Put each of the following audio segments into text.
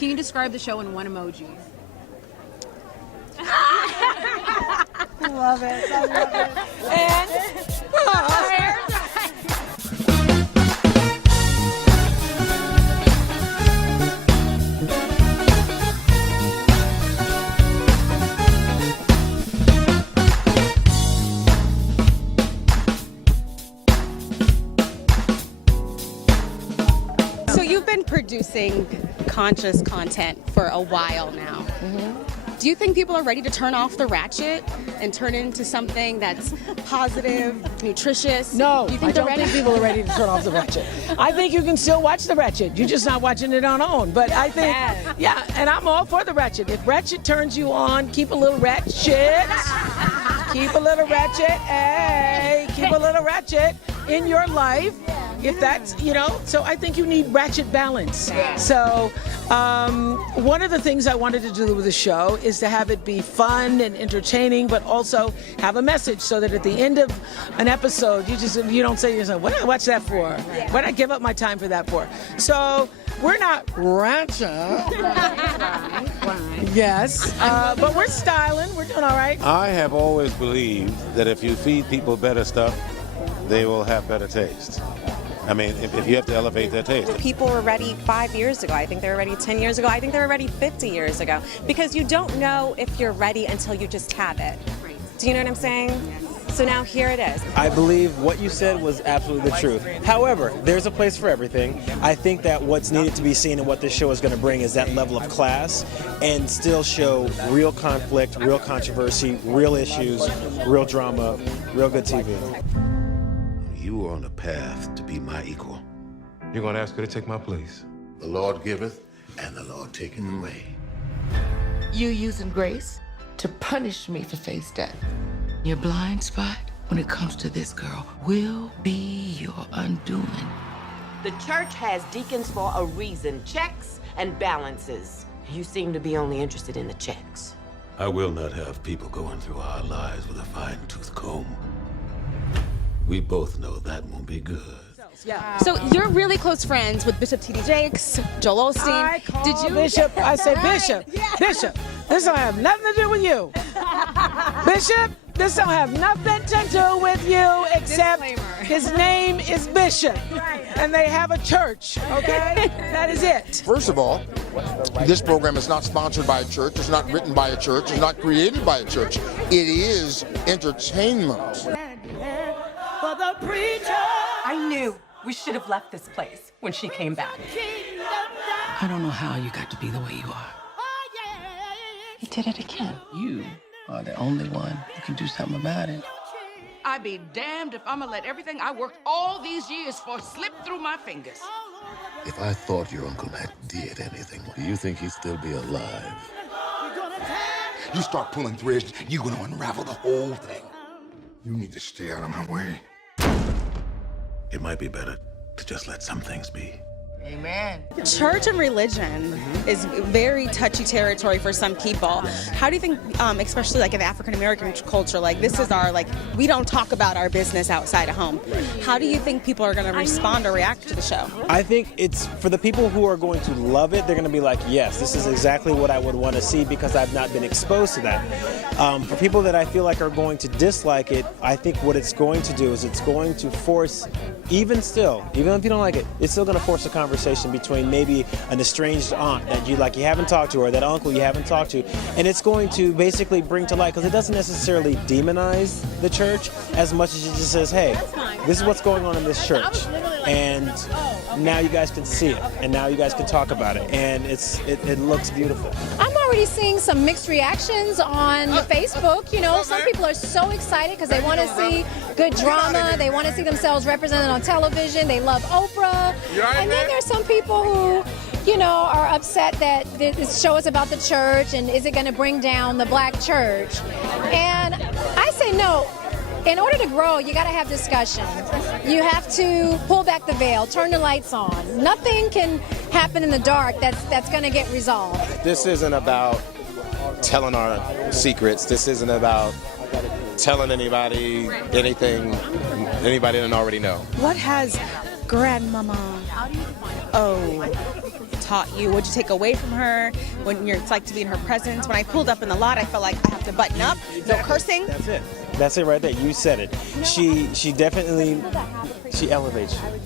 Can you describe the show in one emoji? I love it. I love it. So you've been producing conscious content for a while now. Do you think people are ready to turn off the Ratchet and turn it into something that's positive, nutritious? No, you I don't think people are ready to turn off the Ratchet. I think you can still watch the Ratchet. You're just not watching it on own. But I think, yeah, and I'm all for the Ratchet. If Ratchet turns you on, keep a little Ratchet. Keep a little Ratchet. Hey, keep a little Ratchet in your life. If that's, you know, so I think you need Ratchet balance. So one of the things I wanted to do with the show is to have it be fun and entertaining, but also have a message so that at the end of an episode, you don't say to yourself, what did I watch that for? What did I give up my time for that for? So we're not Ratchet. Yes, but we're styling. We're doing all right. I have always believed that if you feed people better stuff, they will have better taste. I mean, if you have to elevate their taste. People were ready 5 years ago. I think they were ready 10 years ago. I think they were ready 50 years ago. Because you don't know if you're ready until you just have it. Do you know what I'm saying? So now here it is. I believe what you said was absolutely the truth. However, there's a place for everything. I think that what's needed to be seen and what this show is going to bring is that level of class and still show real conflict, real controversy, real issues, real drama, real good TV. You are on a path to be my equal. You're going to ask her to take my place. The Lord giveth, and the Lord taketh away. You using grace to punish me for face death. Your blind spot, when it comes to this girl, will be your undoing. The church has deacons for a reason. Checks and balances. You seem to be only interested in the checks. I will not have people going through our lives with a fine-tooth comb. We both know that won't be good. So you're really close friends with Bishop T.D. Jakes, Joel Osteen. I call Bishop. I say, Bishop, Bishop, this don't have nothing to do with you. Bishop, this don't have nothing to do with you except his name is Bishop. And they have a church, okay? That is it. First of all, this program is not sponsored by a church, it's not written by a church, it's not created by a church. It is entertainment. I knew we should have left this place when she came back. I don't know how you got to be the way you are. He did it again. You are the only one who can do something about it. I'd be damned if I'm gonna let everything I worked all these years for slip through my fingers. If I thought your Uncle Mac did anything, do you think he'd still be alive? You start pulling threads, you're gonna unravel the whole thing. You need to stay out of my way. It might be better to just let some things be. Amen. Church and religion is very touchy territory for some people. How do you think, especially like in the African American culture, like this is our, like, we don't talk about our business outside of home. How do you think people are going to respond or react to the show? I think it's for the people who are going to love it, they're going to be like, yes, this is exactly what I would want to see because I've not been exposed to that. For people that I feel like are going to dislike it, I think what it's going to do is it's going to force, even if you don't like it, it's still going to force a conversation between maybe an estranged aunt that you haven't talked to, or that uncle you haven't talked to, and it's going to basically bring to light, because it doesn't necessarily demonize the church as much as it just says, hey, this is what's going on in this church, and now you guys can see it, and now you guys can talk about it, and it looks beautiful. I'm already seeing some mixed reactions on Facebook. You know, some people are so excited because they want to see good drama. They want to see themselves represented on television. They love Oprah. And then there's some people who, you know, are upset that this show is about the church and is it going to bring down the black church? And I say no. In order to grow, you got to have discussion. You have to pull back the veil, turn the lights on. Nothing can happen in the dark that's going to get resolved. This isn't about telling our secrets. This isn't about telling anybody anything anybody doesn't already know. What has Grandmama taught you? What'd you take away from her? When it's like to be in her presence? When I pulled up in the lot, I felt like I have to button up, no cursing. That's it. That's it right there. You said it. She definitely, she elevates you.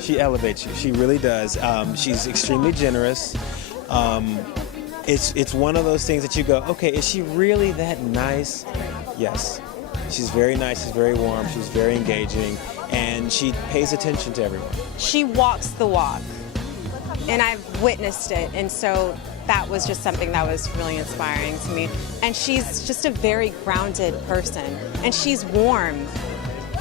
She elevates you. She really does. She's extremely generous. It's one of those things that you go, okay, is she really that nice? Yes. She's very nice, she's very warm, she's very engaging, and she pays attention to everyone. She walks the walk, and I've witnessed it, and so that was just something that was really inspiring to me. And she's just a very grounded person, and she's warm.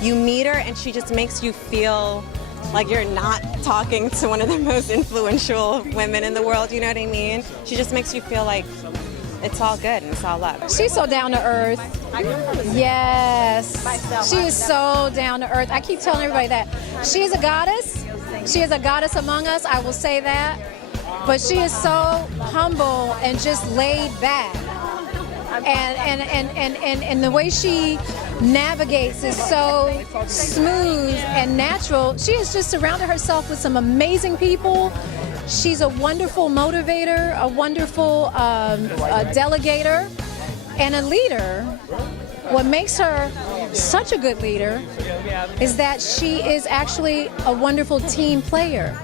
You meet her, and she just makes you feel like you're not talking to one of the most influential women in the world, you know what I mean? She just makes you feel like it's all good and it's all love. She's so down to earth. Yes. She is so down to earth. I keep telling everybody that. She is a goddess. She is a goddess among us, I will say that. But she is so humble and just laid back. And the way she navigates is so smooth and natural. She has just surrounded herself with some amazing people. She's a wonderful motivator, a wonderful delegator, and a leader. What makes her such a good leader is that she is actually a wonderful team player.